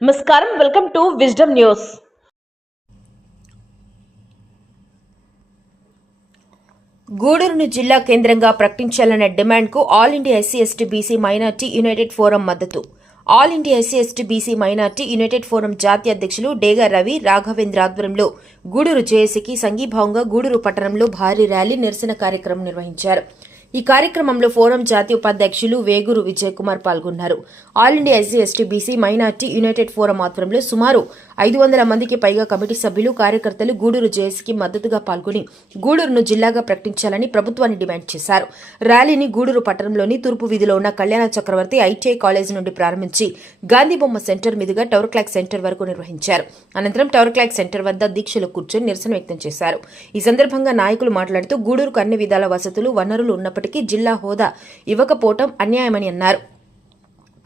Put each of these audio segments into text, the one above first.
నమస్కారం welcome to wisdom news. గూడూరును జిల్లా కేంద్రంగా ప్రకటించాలన్న డిమాండ్కు All India SC ST BC Minority United Forum మద్దతు. All India SC ST BC Minority United Forum జాతీయ అధ్యక్షులు డేగా రవి రాఘవేంద్ర ఆధ్వర్యంలో గూడూరు జేఏసీకి సంఘీభావంగా గూడూరు పట్టణంలో భారీ ర్యాలీ నిరసన కార్యక్రమం నిర్వహించారు. ఈ కార్యక్రమంలో ఫోరం జాతీయ ఉపాధ్యక్షులు వేగూరు విజయ్ కుమార్ పాల్గొన్నారు. All India SC ST BC Minority United Forum ఆధ్వర్యంలో సుమారు ఐదు వందల మందికి పైగా కమిటీ సభ్యులు కార్యకర్తలు గూడూరు జేఎస్కి మద్దతుగా పాల్గొని గూడూరును జిల్లాగా ప్రకటించాలని ప్రభుత్వాన్ని డిమాండ్ చేశారు. ర్యాలీని గూడూరు పట్టణంలోని తూర్పు వీధిలో ఉన్న కళ్యాణ చక్రవర్తి ఐటీఐ కాలేజ్ నుండి ప్రారంభించి గాంధీ బొమ్మ సెంటర్ మీదుగా టవర్ క్లాక్ సెంటర్ వరకు నిర్వహించారు. అనంతరం టవర్ క్లాక్ సెంటర్ వద్ద దీక్షలు కూర్చొని నిరసన వ్యక్తం చేశారు. ఈ సందర్భంగా నాయకులు మాట్లాడుతూ గూడూరుకు అన్ని విధాల వసతులు వనరులు ఉన్నప్పటికీ జిల్లా హోదా ఇవ్వకపోవటం అన్యాయమని అన్నారు.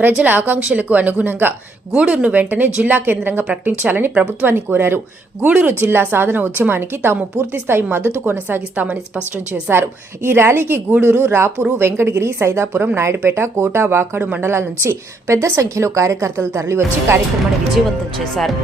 ప్రజల ఆకాంక్షలకు అనుగుణంగా గూడూరును వెంటనే జిల్లా కేంద్రంగా ప్రకటించాలని ప్రభుత్వాన్ని కోరారు. గూడూరు జిల్లా సాధన ఉద్యమానికి తాము పూర్తిస్థాయి మద్దతు కొనసాగిస్తామని స్పష్టం చేశారు. ఈ ర్యాలీకి గూడూరు రాపూరు వెంకటగిరి సైదాపురం నాయుడుపేట కోట వాకాడు మండలాల నుంచి పెద్ద సంఖ్యలో కార్యకర్తలు తరలివచ్చి కార్యక్రమాన్ని విజయవంతం చేశారు.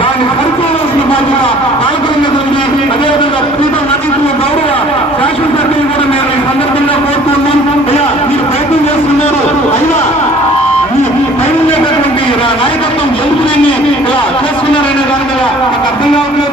దాన్ని సరిచేయవలసిన బాధ్యత పాలకుల ఉంది అదేవిధంగా పీఠం నటించిన గౌరవ శాసనసభ్యులు కూడా మేము ఈ సందర్భంగా కోరుతున్నాం అయ్యా మీరు ప్రయత్నం చేస్తున్నారు. అయినా పైన ఉండేటటువంటి నాయకత్వం ఎందుకు ఇలా చేస్తున్నారనే దాని మీద నాకు అర్థం కావట్లేదు.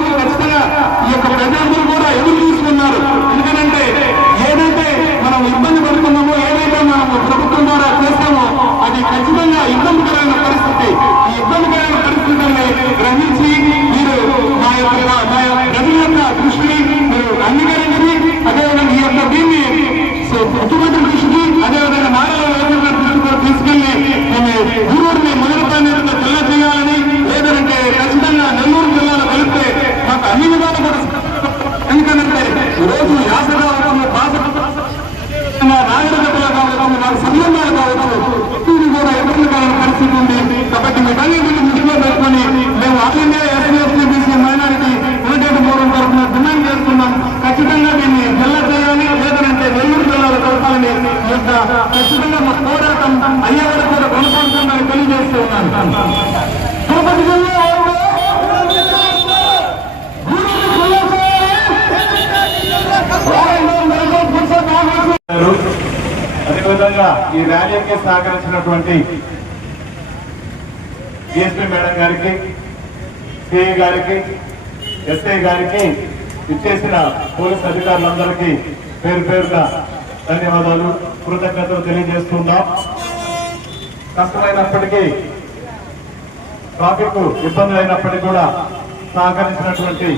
కాబట్టి మీ దృష్టిలో పెట్టుకొని మేము All India SC ST BC Minority United Forum తరఫున డిమాండ్ చేస్తున్నాం. ఖచ్చితంగా దీన్ని జిల్లా చేయాలి లేదంటే నెల్లూరు జిల్లాలో కలపాలని యొక్క ఖచ్చితంగా మా పోరాటం అయ్యే వరకు కూడా కొనసాగుతుందని తెలియజేస్తూ ఉన్నాను. తిరుపతి జిల్లా అదేవిధంగా ఈ ర్యాలీకి సహకరించినటువంటి డిఎస్పీ మేడం గారికి సిఐ గారికి ఎస్ఐ గారికి ఇచ్చేసిన పోలీస్ అధికారులందరికీ పేరు పేరుగా ధన్యవాదాలు కృతజ్ఞతలు తెలియజేస్తున్నాం. కష్టమైనప్పటికీ ట్రాఫిక్ ఇబ్బందులు అయినప్పటికీ కూడా సహకరించినటువంటి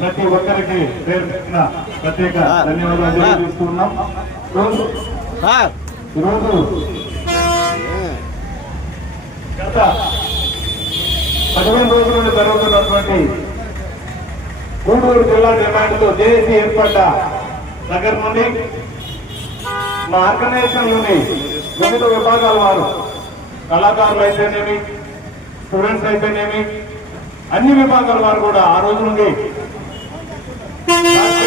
ప్రతి ఒక్కరికి పేరు పెట్టిన ప్రత్యేక ధన్యవాదాలు తెలియజేస్తున్నాం. ఈరోజు ఈరోజు గత పదిహేను రోజుల నుండి జరుగుతున్నటువంటి గూడూరు జిల్లా డిమాండ్తో జేఏసీ ఏర్పడ్డ దగ్గర నుండి మా ఆర్గనైజేషన్లోని వివిధ విభాగాల వారు కళాకారులు అయితేనేమి స్టూడెంట్స్ అయితేనేమి అన్ని విభాగాల వారు కూడా ఆ రోజు నుండి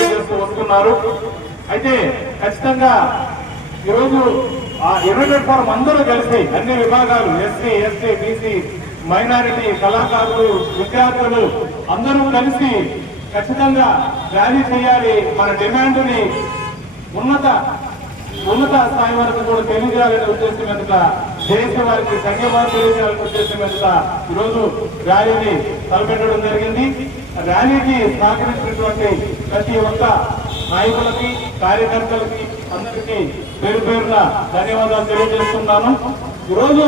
చేస్తూ వస్తున్నారు. అయితే ఖచ్చితంగా ఈరోజు ఆ యునైటెడ్ ఫోరం అందరూ కలిసి అన్ని విభాగాలు ఎస్సీ ఎస్టీ బీసీ మైనారిటీ కళాకారులు విద్యార్థులు అందరూ కలిసి ఖచ్చితంగా ర్యాలీ చేయాలి. మన డిమాండ్ని ఉన్నత ఉన్నత స్థాయి వరకు కూడా తెలియజేయాలనే ఉద్దేశం మీదుగా దేశ వారికి ధన్యవాదాలు తెలియజేయాలనే ఉద్దేశం మీదుగా ఈరోజు ర్యాలీని తలపెట్టడం జరిగింది. ర్యాలీకి సహకరించినటువంటి ప్రతి ఒక్క నాయకులకి కార్యకర్తలకి అందరికీ పేరు పేరున ధన్యవాదాలు తెలియజేస్తున్నాను. ఈరోజు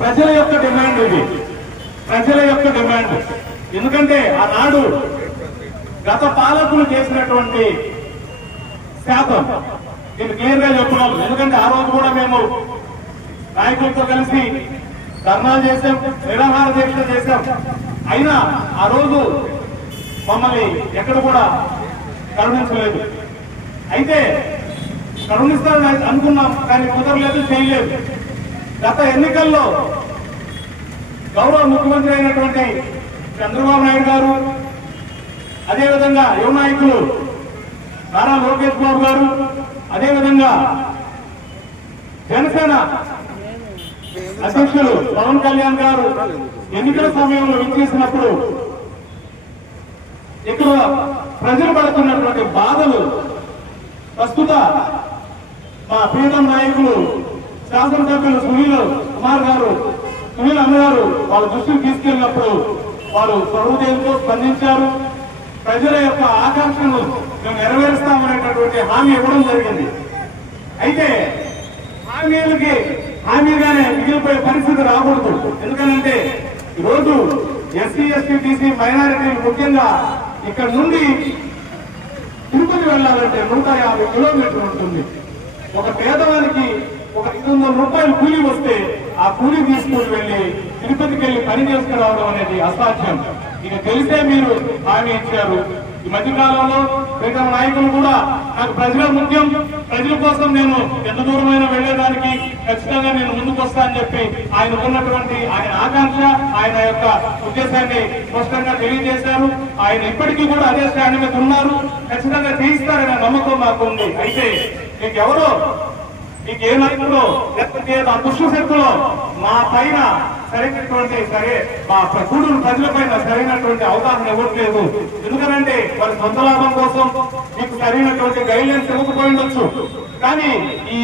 ప్రజల యొక్క డిమాండ్ ఇది. ప్రజల యొక్క డిమాండ్. ఎందుకంటే ఆనాడు గత పాలకులు చేసినటువంటి శాతం నేను క్లియర్గా చెప్తున్నాను. ఎందుకంటే ఆ రోజు కూడా మేము నాయకులతో కలిసి ధర్నాలు చేశాం నిరాహార దీక్ష చేశాం. అయినా ఆ రోజు మమ్మల్ని ఎక్కడ కూడా కరుణించలేదు. అయితే కరుణిస్తారని అనుకున్నాం కానీ కుదరలేదు చేయలేదు. గత ఎన్నికల్లో గౌరవ ముఖ్యమంత్రి అయినటువంటి చంద్రబాబు నాయుడు గారు అదేవిధంగా యువ నాయకులు నారా లోకేష్ బాబు గారు అదేవిధంగా జనసేన అధ్యక్షులు పవన్ కళ్యాణ్ గారు ఎన్నికల సమయంలో విచ్చేసినప్పుడు ఇక్కడ ప్రజలు పడుతున్నటువంటి బాధలు ప్రస్తుత మా పీఠం నాయకులు శాసనసభ్యులు సునీల్ కుమార్ గారు సునీల్ అమ్మగారు వాళ్ళ దృష్టికి తీసుకెళ్ళినప్పుడు వారు సర్వదేవంతో స్పందించారు. ప్రజల యొక్క ఆకాంక్షను మేము నెరవేరుస్తామనేటటువంటి హామీ ఇవ్వడం జరిగింది. అయితే హామీలకి హామీగానే మిగిలిపోయే పరిస్థితి రాకూడదు. ఎందుకంటే ఈరోజు ఎస్సీ ఎస్టీ బీసీ మైనారిటీలు ముఖ్యంగా ఇక్కడ నుండి తిరుపతి వెళ్ళాలంటే నూట యాభై కిలోమీటర్లు ఉంటుంది. ఒక పేదవానికి వందల రూపాయలు కూలీ వస్తే ఆ కూలీ తీసుకుని వెళ్ళి తిరుపతికి వెళ్ళి పని చేసుకురావడం అనేది అసాధ్యం. ఇక తెలిసే మీరు హామీ ఇచ్చారు. ఈ మధ్య కాలంలో మిగతా నాయకులు కూడా నాకు ప్రజల ముఖ్యం ప్రజల కోసం నేను ఎంత దూరమైనా వెళ్ళేదానికి ఖచ్చితంగా నేను ముందుకు వస్తా అని చెప్పి ఆయన ఉన్నటువంటి ఆయన ఆకాంక్ష ఆయన యొక్క ఉద్దేశాన్ని స్పష్టంగా తెలియజేశారు. ఆయన ఇప్పటికీ కూడా అదే స్టాండ్ మీద ఉన్నారు. ఖచ్చితంగా చేయిస్తారనే నమ్మకం నాకు ఉంది అయితే మీకు ఎవరో మీకు ఏ నాయకుడు లేకపోతే ఆ దుష్ట శక్తులు మా పైన సరైనటువంటి సరే మా కూడురు ప్రజల పైన సరైనటువంటి అవగాహన ఇవ్వట్లేదు ఎందుకంటే వారి సొంత లాభం కోసం మీకు సరైనటువంటి గైడ్లైన్స్ ఇవ్వకపోయి ఉండొచ్చు. కానీ ఈ